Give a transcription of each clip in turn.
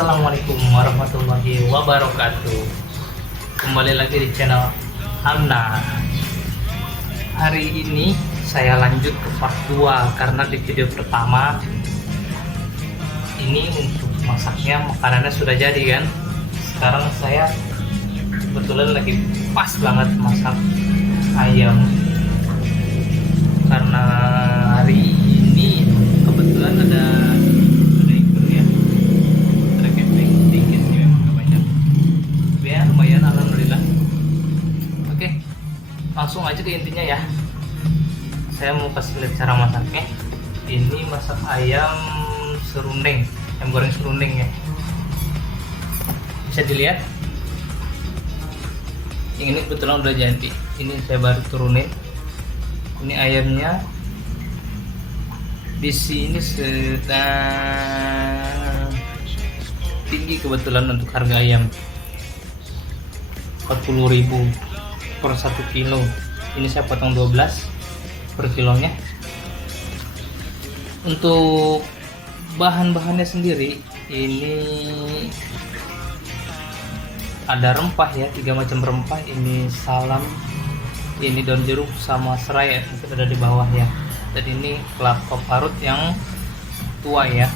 Assalamualaikum warahmatullahi wabarakatuh. Kembali lagi di channel Hamna. Hari ini saya lanjut ke part 2 karena di video pertama ini untuk masaknya makanannya sudah jadi kan. Sekarang saya kebetulan lagi pas banget masak ayam karena hari ini kebetulan ada ikut ya, ada camping dikit sih, memang gak banyak ya, lumayan alhamdulillah. Oke, langsung aja ke intinya ya. Saya mau kasih lihat cara masaknya. Ini masak ayam serundeng, ayam goreng serundeng ya, bisa dilihat. Yang ini kebetulan udah jadi, ini saya baru turunin. Ini ayamnya di sini sedang tinggi kebetulan untuk harga ayam 40.000 per 1 kilo. Ini saya potong 12 per kilonya. Untuk bahan-bahannya sendiri ini ada rempah ya, 3 macam rempah. Ini salam, ini daun jeruk sama serai, mungkin ada di bawah ya. Dan ini kelapa parut yang tua ya.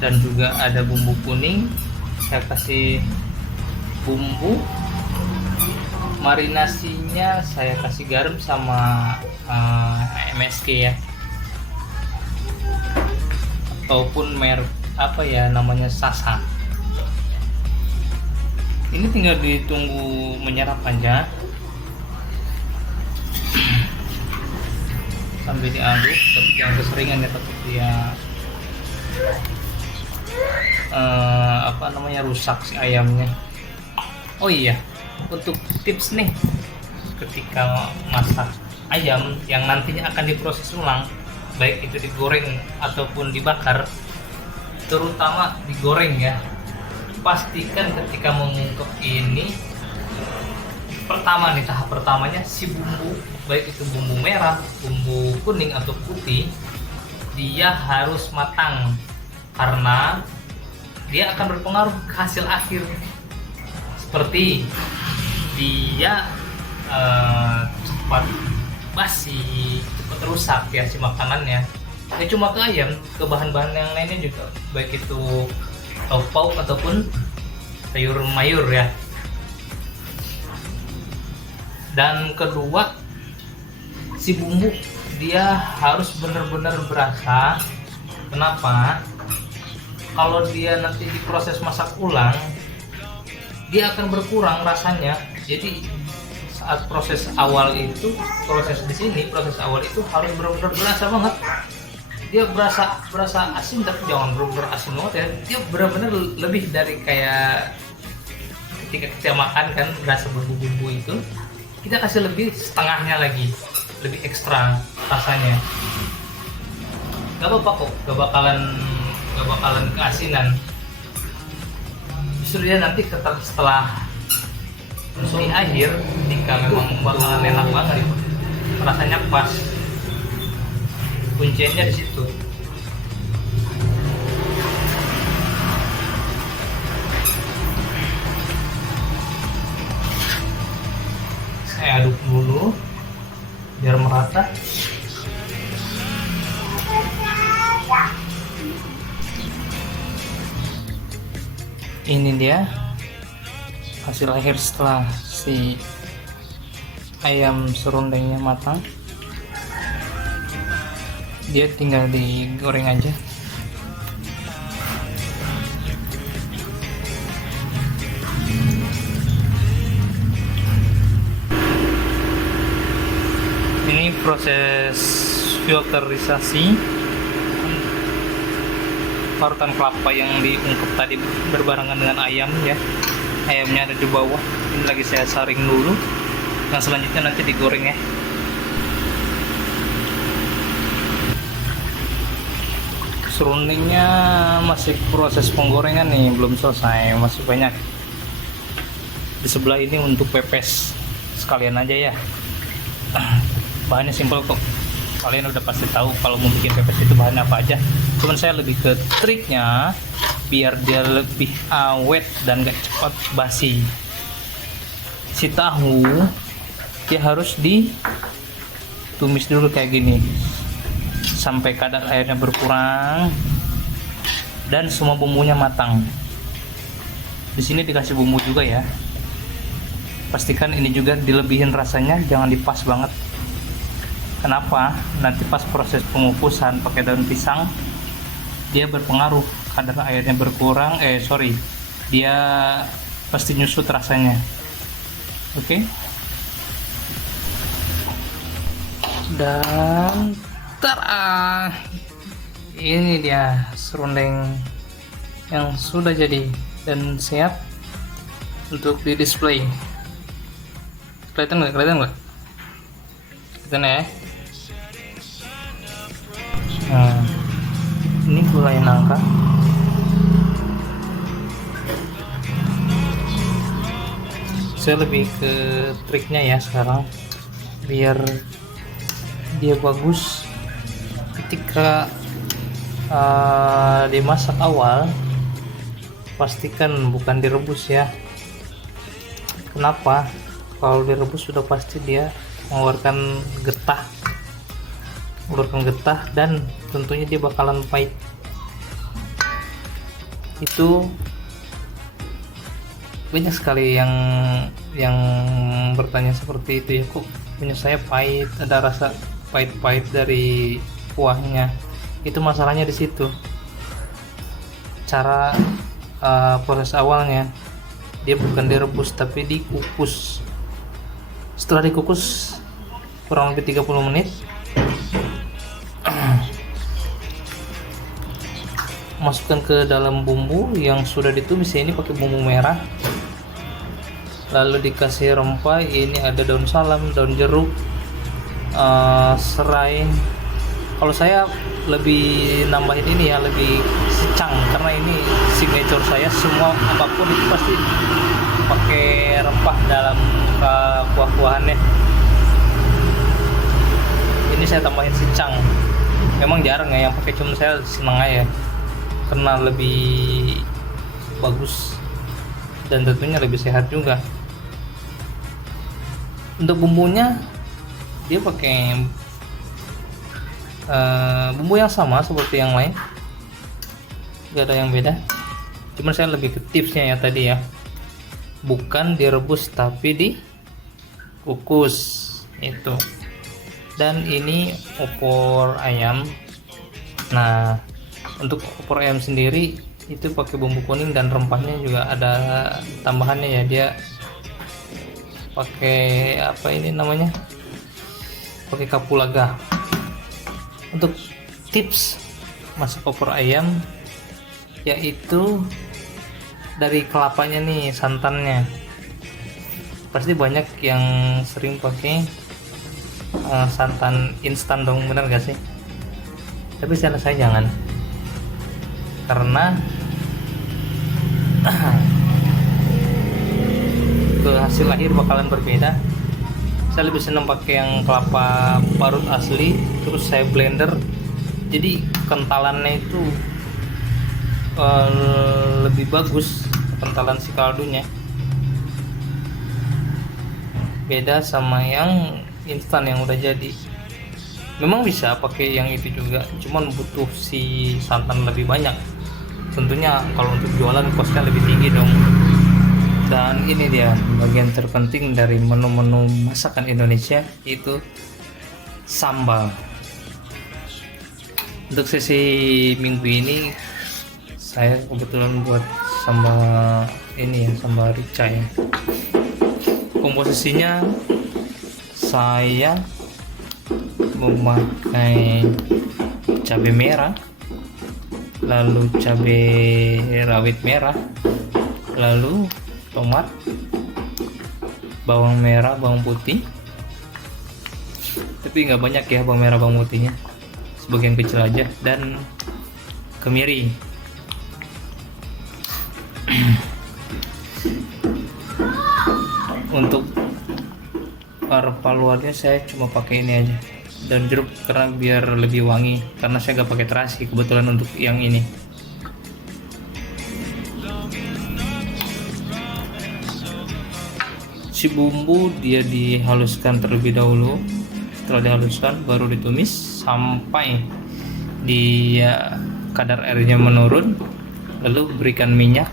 Dan juga ada bumbu kuning. Saya kasih bumbu. Marinasinya saya kasih garam sama MSG ya. Ataupun merek apa ya namanya, Sasa. Ini tinggal ditunggu menyerap aja sampai diaduk, tapi jangan keseringan ya, takut dia rusak si ayamnya. Oh iya, untuk tips nih ketika masak ayam yang nantinya akan diproses ulang, baik itu digoreng ataupun dibakar, terutama digoreng ya, pastikan ketika mengungkep ini, pertama nih, tahap pertamanya si bumbu, baik itu bumbu merah, bumbu kuning atau putih, dia harus matang karena dia akan berpengaruh ke hasil akhir. Seperti dia cepat basi, cepat rusak ya si makanannya. Ini cuma ke ayam, ke bahan-bahan yang lainnya juga, baik itu pauk ataupun sayur mayur ya. Dan kedua, si bumbu dia harus benar-benar berasa. Kenapa? Kalau dia nanti diproses masak ulang, dia akan berkurang rasanya. Jadi saat proses awal itu, proses awal itu harus benar-benar berasa banget. Dia berasa asin, tapi jangan benar-benar asin banget ya. Dia benar-benar lebih dari kayak ketika kita makan kan, berasa bumbu-bumbu itu, kita kasih lebih setengahnya lagi, lebih ekstra rasanya. Gak apa-apa kok, gak bakalan keasinan. Justru dia nanti setelah di akhir, ketika memang bakalan enak banget, rasanya pas. Kuncinya di situ. Saya aduk dulu biar merata. Ini dia hasil akhir setelah si ayam serundengnya matang. Dia tinggal digoreng aja. Ini proses filterisasi parutan kelapa yang diungkep tadi berbarengan dengan ayam ya. Ayamnya ada di bawah. Ini lagi saya saring dulu. Nah, selanjutnya nanti digoreng ya. Serundengnya masih proses penggorengan nih, belum selesai, masih banyak. Di sebelah ini untuk pepes sekalian aja ya. Bahannya simpel kok, kalian udah pasti tahu kalau mau bikin pepes itu bahan apa aja. Cuman saya lebih ke triknya biar dia lebih awet dan gak cepat basi. Si tahu dia harus ditumis dulu kayak gini sampai kadar airnya berkurang dan semua bumbunya matang. Di sini dikasih bumbu juga ya. Pastikan ini juga dilebihin rasanya, jangan dipas banget. Kenapa? Nanti pas proses pengukusan pakai daun pisang dia berpengaruh, kadar airnya berkurang, dia pasti nyusut rasanya. Oke. Dan ini dia serundeng yang sudah jadi dan siap untuk di display. Kelihatan nggak? Kelihatan ya. Nah, ini gulai nangka. Saya lebih ke triknya ya sekarang, biar dia bagus ketika dimasak awal. Pastikan bukan direbus ya. Kenapa? Kalau direbus sudah pasti dia mengeluarkan getah dan tentunya dia bakalan pahit. Itu banyak sekali yang bertanya seperti itu ya, kok punya saya pahit, ada rasa pahit-pahit dari kuahnya. Itu masalahnya di situ. Cara proses awalnya dia bukan direbus tapi dikukus. Setelah dikukus kurang lebih 30 menit, masukkan ke dalam bumbu yang sudah ditumis ya. Ini pakai bumbu merah, lalu dikasih rempah. Ini ada daun salam, daun jeruk, serai. Kalau saya lebih nambahin ini ya, lebih secang, karena ini signature saya. Semua apapun itu pasti pakai rempah dalam kuah-kuahannya. Ini saya tambahin secang. Memang jarang ya yang pakai, cuma saya seneng aja karena lebih bagus dan tentunya lebih sehat juga. Untuk bumbunya dia pakai bumbu yang sama seperti yang lain, gak ada yang beda. Cuman saya lebih ke tipsnya ya tadi ya, bukan direbus tapi dikukus itu. Dan ini opor ayam. Nah, untuk opor ayam sendiri itu pakai bumbu kuning dan rempahnya juga ada tambahannya ya. Dia pakai apa ini namanya, pakai kapulaga. Untuk tips masak opor ayam yaitu dari kelapanya nih, santannya. Pasti banyak yang sering pakai santan instan dong, bener gak sih? Tapi saya jangan, karena ke hasil akhir bakalan berbeda. Saya lebih senang pakai yang kelapa parut asli, terus saya blender, jadi kentalannya itu lebih bagus, kentalan si kaldunya. Beda sama yang instan yang udah jadi. Memang bisa pakai yang itu juga, cuman butuh si santan lebih banyak. Tentunya kalau untuk jualan costnya lebih tinggi dong. Dan ini dia bagian terpenting dari menu-menu masakan Indonesia, itu sambal. Untuk sesi minggu ini saya kebetulan buat sambal ini ya, sambal rica ya. Komposisinya saya memakai cabai merah, lalu cabai rawit merah, lalu tomat, bawang merah, bawang putih, tapi nggak banyak ya bawang merah bawang putihnya, sebagian kecil aja, dan kemiri. Untuk rempah luarnya saya cuma pakai ini aja, daun jeruk karena biar lebih wangi, karena saya gak pakai terasi kebetulan untuk yang ini. Si bumbu dia dihaluskan terlebih dahulu, setelah dihaluskan baru ditumis sampai dia kadar airnya menurun, lalu berikan minyak